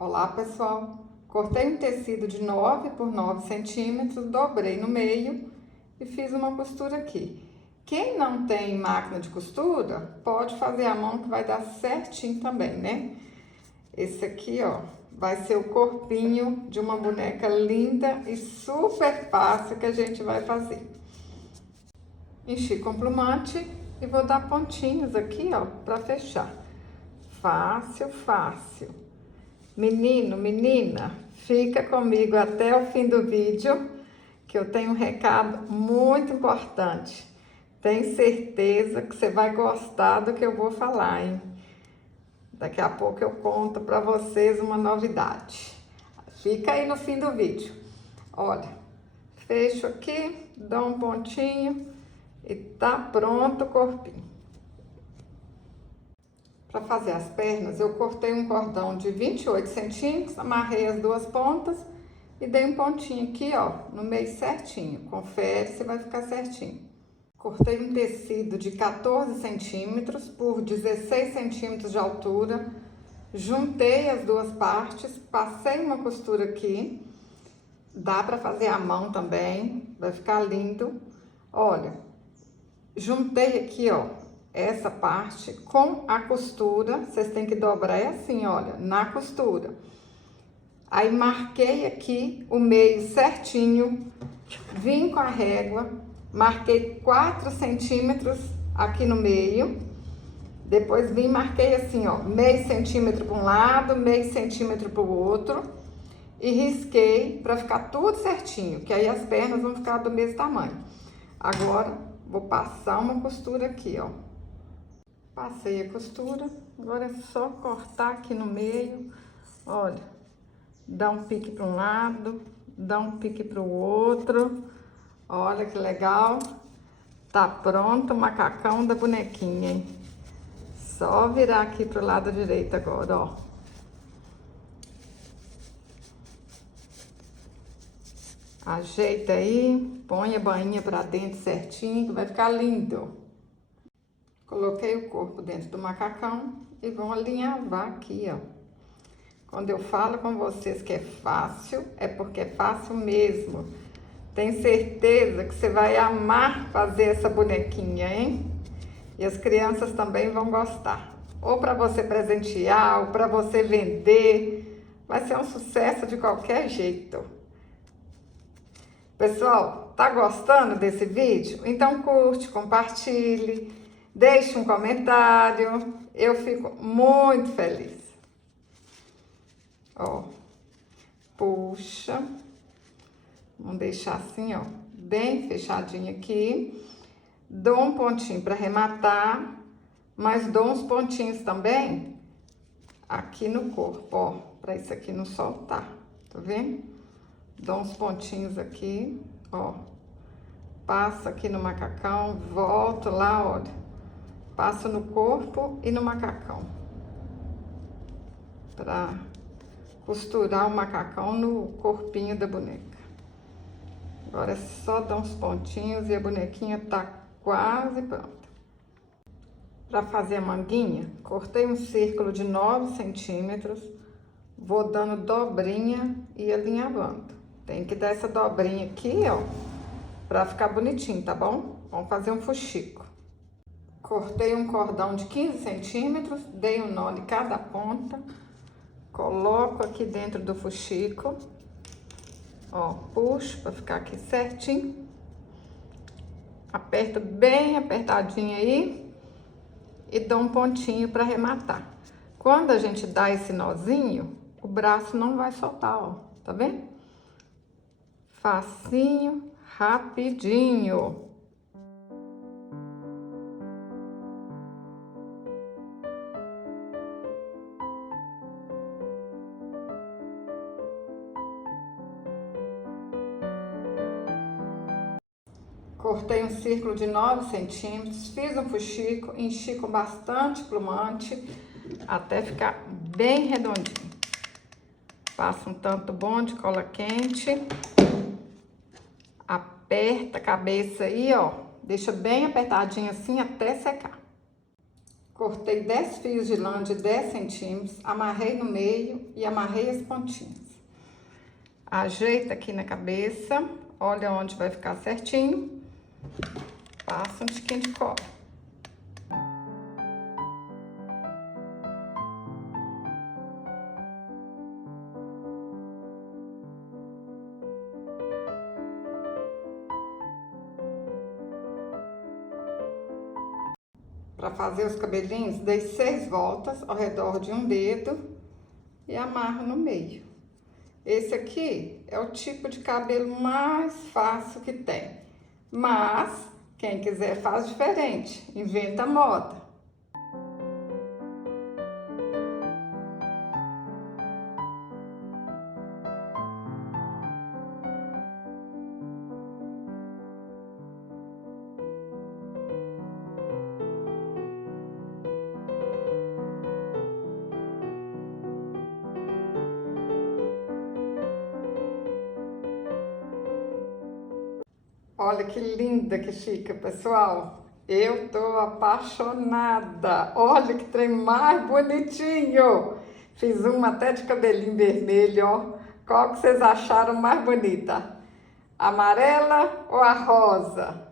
Olá pessoal, cortei um tecido de 9 por 9 centímetros, dobrei no meio e fiz uma costura aqui. Quem não tem máquina de costura, pode fazer à mão que vai dar certinho também, né? Esse aqui, ó, vai ser o corpinho de uma boneca linda e super fácil que a gente vai fazer. Enchi com plumante e vou dar pontinhos aqui, ó, pra fechar. Fácil, fácil. Menino, menina, fica comigo até o fim do vídeo, que eu tenho um recado muito importante. Tenho certeza que você vai gostar do que eu vou falar, hein? Daqui a pouco eu conto para vocês uma novidade. Fica aí no fim do vídeo. Olha, fecho aqui, dou um pontinho e tá pronto o corpinho. Para fazer as pernas, eu cortei um cordão de 28 centímetros, amarrei as duas pontas e dei um pontinho aqui, ó, no meio certinho. Confere se vai ficar certinho. Cortei um tecido de 14 centímetros por 16 centímetros de altura. Juntei as duas partes, passei uma costura aqui. Dá para fazer à mão também, vai ficar lindo. Olha, juntei aqui, ó, essa parte com a costura, vocês têm que dobrar assim, olha, na costura. Aí marquei aqui o meio certinho, vim com a régua, marquei 4 centímetros aqui no meio. Depois vim e marquei assim, ó, meio centímetro para um lado, meio centímetro para o outro. E risquei para ficar tudo certinho, que aí as pernas vão ficar do mesmo tamanho. Agora, vou passar uma costura aqui, ó. Passei a costura, agora é só cortar aqui no meio, olha, dá um pique para um lado, dá um pique para o outro, olha que legal, tá pronto o macacão da bonequinha, hein? Só virar aqui pro lado direito agora, ó. Ajeita aí, põe a bainha para dentro certinho, que vai ficar lindo. Coloquei o corpo dentro do macacão e vou alinhavar aqui, ó. Quando eu falo com vocês que é fácil, é porque é fácil mesmo. Tenho certeza que você vai amar fazer essa bonequinha, hein? E as crianças também vão gostar. Ou para você presentear, ou para você vender. Vai ser um sucesso de qualquer jeito. Pessoal, tá gostando desse vídeo? Então curte, compartilhe. Deixe um comentário, eu fico muito feliz. Ó, puxa, vamos deixar assim, ó, bem fechadinho aqui. Dou um pontinho para arrematar, mas dou uns pontinhos também aqui no corpo, ó, para isso aqui não soltar, tá vendo? Dou uns pontinhos aqui, ó, passo aqui no macacão, volto lá, olha. Passo no corpo e no macacão, para costurar o macacão no corpinho da boneca. Agora é só dar uns pontinhos e a bonequinha tá quase pronta. Para fazer a manguinha, cortei um círculo de 9 centímetros, vou dando dobrinha e alinhavando. Tem que dar essa dobrinha aqui, ó, para ficar bonitinho, tá bom? Vamos fazer um fuxico. Cortei um cordão de 15 centímetros, dei um nó em cada ponta, coloco aqui dentro do fuxico, ó, puxo para ficar aqui certinho, aperto bem apertadinho aí e dou um pontinho para arrematar. Quando a gente dá esse nozinho, o braço não vai soltar, ó, tá vendo? Facinho, rapidinho. Cortei um círculo de 9 centímetros, fiz um fuxico, enchi com bastante plumante, até ficar bem redondinho. Passa um tanto bom de cola quente, aperta a cabeça aí, ó, deixa bem apertadinho assim até secar. Cortei 10 fios de lã de 10 centímetros, amarrei no meio e amarrei as pontinhas. Ajeita aqui na cabeça, olha onde vai ficar certinho. Passa um tiquinho de cola. Para fazer os cabelinhos, dei 6 voltas ao redor de um dedo e amarro no meio. Esse aqui é o tipo de cabelo mais fácil que tem, mas quem quiser faz diferente, inventa moda. Olha que linda que fica, pessoal. Eu tô apaixonada. Olha que trem mais bonitinho. Fiz uma até de cabelinho vermelho, ó. Qual que vocês acharam mais bonita? A amarela ou a rosa?